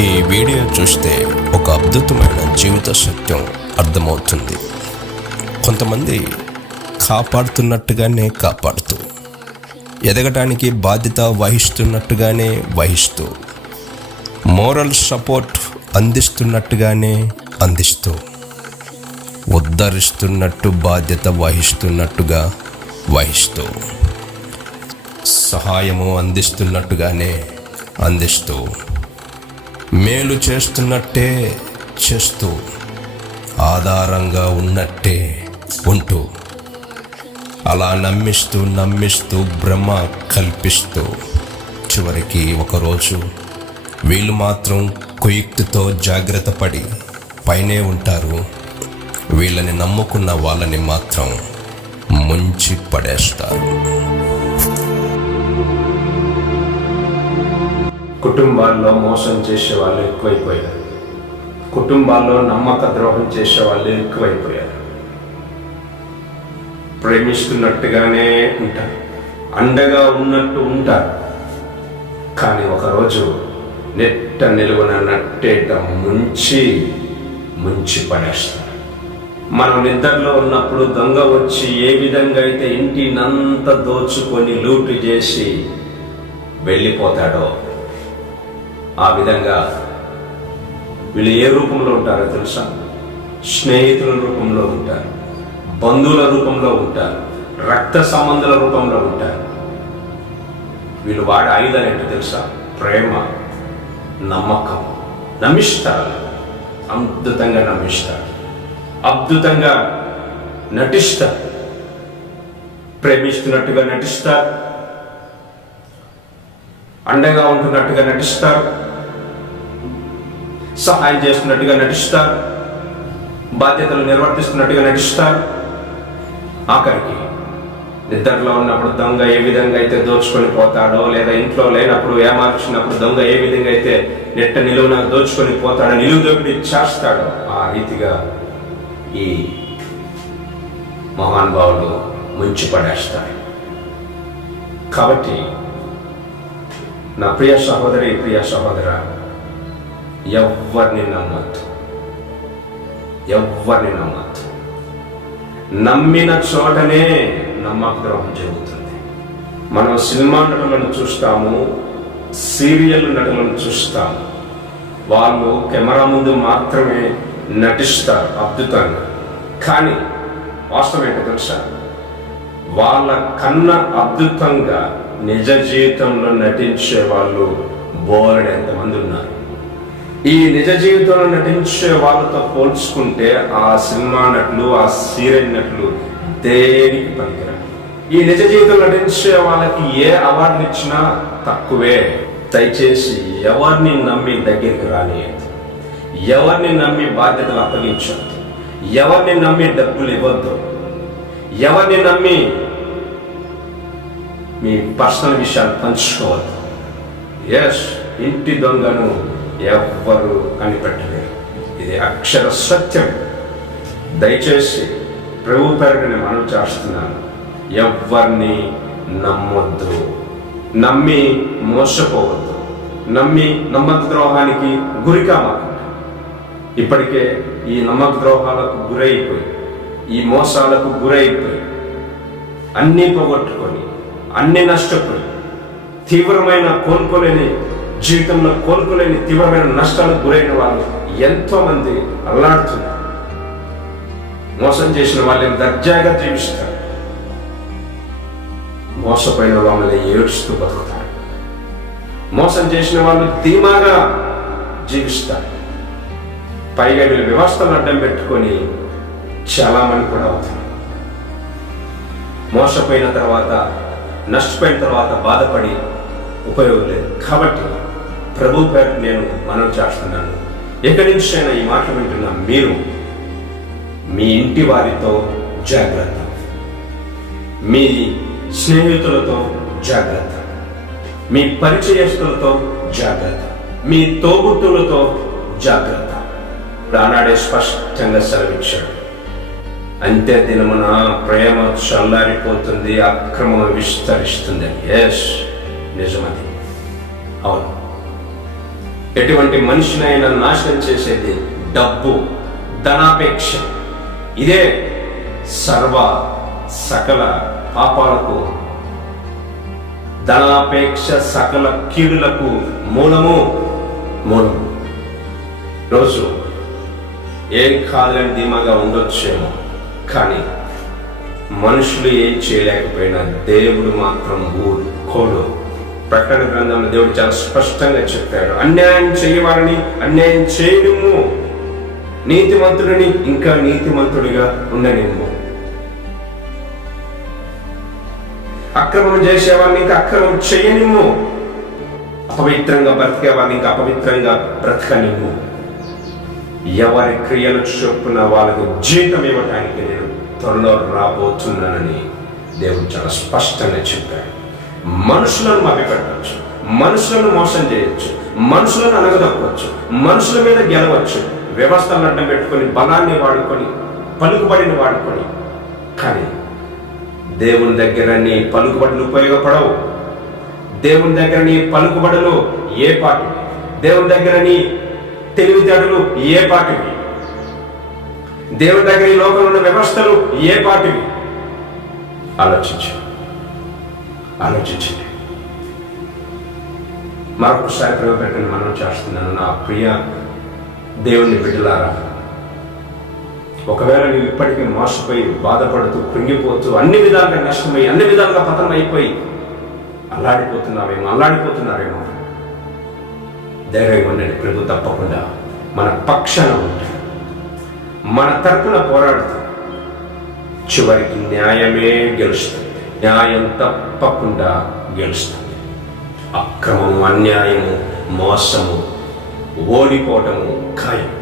ఈ వీడియో చూస్తే ఒక అద్భుతమైన జీవిత సత్యం అర్థమవుతుంది. కొంతమంది కాపాడుతున్నట్టుగానే కాపాడుతూ ఎదగటానికి బాధ్యత వహిస్తున్నట్టుగానే వహిస్తూ మోరల్ సపోర్ట్ అందిస్తున్నట్టుగానే అందిస్తూ ఉద్ధరిస్తున్నట్టు బాధ్యత వహిస్తున్నట్టుగా వహిస్తూ సహాయము అందిస్తున్నట్టుగానే అందిస్తూ మేలు చేస్తున్నట్టే చేస్తూ ఆధారంగా ఉన్నట్టే ఉంటూ అలా నమ్మిస్తూ నమ్మిస్తూ భ్రమ కల్పిస్తూ చివరికి ఒకరోజు వీళ్ళు మాత్రం కుయుక్తితో జాగ్రత్త పడి పైనే ఉంటారు. వీళ్ళని నమ్ముకున్న వాళ్ళని మాత్రం ముంచి పడేస్తారు. కుటుంబాల్లో మోసం చేసే వాళ్ళు ఎక్కువైపోయారు. కుటుంబాల్లో నమ్మక ద్రోహం చేసే వాళ్ళు ఎక్కువైపోయారు. ప్రేమిస్తున్నట్టుగానే ఉంటారు. అండగా ఉన్నట్టు ఉంటారు. కానీ ఒకరోజు నెట్ట నిలువన నట్టేట ముంచి ముంచి పడేస్తారు. మనం నిద్రలో ఉన్నప్పుడు దొంగ వచ్చి ఏ విధంగా అయితే ఇంటినంత దోచుకొని లూటు చేసి వెళ్ళిపోతాడో ఆ విధంగా వీళ్ళు ఏ రూపంలో ఉంటారో తెలుసా? స్నేహితుల రూపంలో ఉంటారు బంధువుల రూపంలో ఉంటారు రక్త సంబంధాల రూపంలో ఉంటారు. వీళ్ళు వాడే ఆయుధాలు ఏంటో తెలుసా? ప్రేమ నమ్మకం నమ్మిస్తారు. అద్భుతంగా నమ్మిస్తారు. అద్భుతంగా నటిస్తారు. ప్రేమిస్తున్నట్టుగా నటిస్తారు. అండగా ఉంటున్నట్టుగా నటిస్తారు. సహాయం చేస్తున్నట్టుగా నటిస్తారు. బాధ్యతలు నిర్వర్తిస్తున్నట్టుగా నటిస్తారు. ఆఖరికి నిద్రలో ఉన్నప్పుడు దొంగ ఏ విధంగా అయితే దోచుకొని పోతాడో లేదా ఇంట్లో లేనప్పుడు ఏమార్చినప్పుడు దొంగ ఏ విధంగా అయితే నెట్ట నిలువున దోచుకొని పోతాడో నిలువు దోపిడి చేస్తాడో ఆ రీతిగా ఈ మహానుభావులు ముంచి పడేస్తారు కాబట్టి నా ప్రియ సహోదరి ప్రియ సహోదర ఎవరిని నమ్మద్దు. ఎవరిని నమ్మద్దు. నమ్మిన చోటనే నమ్మక జరుగుతుంది. మనం సినిమా నటులను చూస్తాము సీరియల్ నటులను చూస్తాము. వాళ్ళు కెమెరా ముందు మాత్రమే నటిస్తారు అద్భుతంగా. కానీ వాస్తవం ఏంటో తెలుసా? వాళ్ళ కన్నా అద్భుతంగా నిజ జీవితంలో నటించే వాళ్ళు బోర్డు ఎంతమంది ఉన్నారు. ఈ నిజ జీవితంలో నటించే వాళ్ళతో పోల్చుకుంటే ఆ సినిమా నటులు ఆ సీరియల్ నటులు దేనికి పనికిరా ఈ నిజ జీవితంలో నటించే వాళ్ళకి ఏ అవార్డులు ఇచ్చినా తక్కువే. దయచేసి ఎవరిని నమ్మి దగ్గరికి రానియద్దు. ఎవరిని నమ్మి బాధ్యతలు అప్పగించద్దు. ఎవరిని నమ్మి డబ్బులు ఇవ్వద్దు. ఎవరిని నమ్మి మీ పర్సనల్ విషయాలు పంచుకోవద్దు. ఎస్ ఇంటి దొంగను ఎవ్వరు కనిపెట్టలేరు. ఇది అక్షర సత్యం. దయచేసి ప్రభు పేరుట మనం చేస్తున్నాను. ఎవ్వరిని నమ్మొద్దు. నమ్మి మోసపోవద్దు. నమ్మి నమ్మక ద్రోహానికి గురి కామాకండి. ఇప్పటికే ఈ నమ్మక ద్రోహాలకు గురైపోయి ఈ మోసాలకు గురైపోయి అన్నీ పోగొట్టుకొని అన్ని నష్టపోయి తీవ్రమైన కోలుకోలేని జీవితంలో కోలుకోలేని తీవ్రమైన నష్టాలకు గురైన వాళ్ళు ఎంతో మంది అల్లాడుతున్నారు. మోసం చేసిన వాళ్ళని దర్జాగా జీవిస్తారు? మోసపోయిన వాళ్ళని ఏడుస్తూ బతుకుతారు. మోసం చేసిన వాళ్ళు ధీమాగా జీవిస్తారు. పైగా వీళ్ళు వ్యవస్థను అడ్డం పెట్టుకొని చాలా మంది కూడా అవుతారు. మోసపోయిన తర్వాత నష్టపోయిన తర్వాత బాధపడి ఉపయోగం లేదు. కాబట్టి ప్రభు పేరు నేను మనం చేస్తున్నాను. ఎక్కడి నుంచైనా ఈ మాటలు వింటున్న మీరు మీ ఇంటి వారితో జాగ్రత్త. మీ స్నేహితులతో జాగ్రత్త. మీ పరిచయస్తులతో జాగ్రత్త. మీ తోబుట్టులతో జాగ్రత్త. ప్రాణాడే స్పష్టంగా సెలవిచ్చాడు. అంతే దినమున ప్రేమ చల్లారిపోతుంది అక్రమం విస్తరిస్తుంది. ఎస్ నిజమది. అవును. ఎటువంటి మనిషినైనా నాశనం చేసేది డబ్బు ధనాపేక్ష. ఇదే సర్వ సకల పాపాలకు ధనాపేక్ష సకల కీడులకు మూలము మూలము. రోజు ఏం కాదులని ధీమాగా ఉండొచ్చేమో కానీ మనుషులు ఏం చేయలేకపోయినా దేవుడు మాత్రం ఊరుకోడు. ప్రకటన గ్రంథంలో దేవుడు చాలా స్పష్టంగా చెప్పాడు అన్యాయం చేయవాలని అన్యాయం చేయనిమ్ము నీతిమంతుడిని ఇంకా నీతిమంతుడిగా ఉండనిమ్ము అక్రమం చేసేవాడిని ఇంకా అక్రమం చేయనిమ్ము అపవిత్రంగా బ్రతికేవాడిని ఇంకా అపవిత్రంగా బ్రతకనిమ్ము ఎవరి క్రియలు చొప్పున వాళ్ళకు జీతం ఇవ్వటానికి నేను త్వరలో రాబోతున్నానని దేవుడు చాలా స్పష్టంగా చెప్పాడు. మనుషులను మభ్యపెట్టవచ్చు మనుషులను మోసం చేయొచ్చు మనుషులను అనగదొక్కవచ్చు మనుషుల మీద గెలవచ్చు వ్యవస్థలను అడ్డం పెట్టుకొని బలాన్ని వాడుకొని పలుకుబడిని వాడుకొని. కానీ దేవుని దగ్గర నీ పలుకుబడులు ఉపయోగపడవు. దేవుని దగ్గర నీ పలుకుబడులు ఏ పాటివి దేవుని దగ్గర నీ తెలివితేటలు ఏ పాటివి దేవుని దగ్గర ఈ లోకంలో ఉన్న వ్యవస్థలు ఏ పాటివి ఆలోచించు. ఆలోచించండి. మరొకసారి ప్రయోగపెట్టని మనం చేస్తున్నాను నా ప్రియ దేవుని బిడ్డలారా. ఒకవేళ నువ్వు ఇప్పటికీ మోసపోయి బాధపడుతూ కృంగిపోతూ అన్ని విధాలుగా నష్టమై అన్ని విధాలుగా పతనం అయిపోయి అల్లాడిపోతున్నావేమో. అల్లాడిపోతున్నారేమో ధైర్యం ఉండండి ప్రభు తప్పకుండా మన పక్షాన ఉంటాడు మన తరపున పోరాడుతూ. చివరికి న్యాయమే గెలుస్తుంది. న్యాయం తప్పకుండా గెలుస్తుంది. అక్రమము అన్యాయము మోసము ఓడిపోవటము ఖాయం.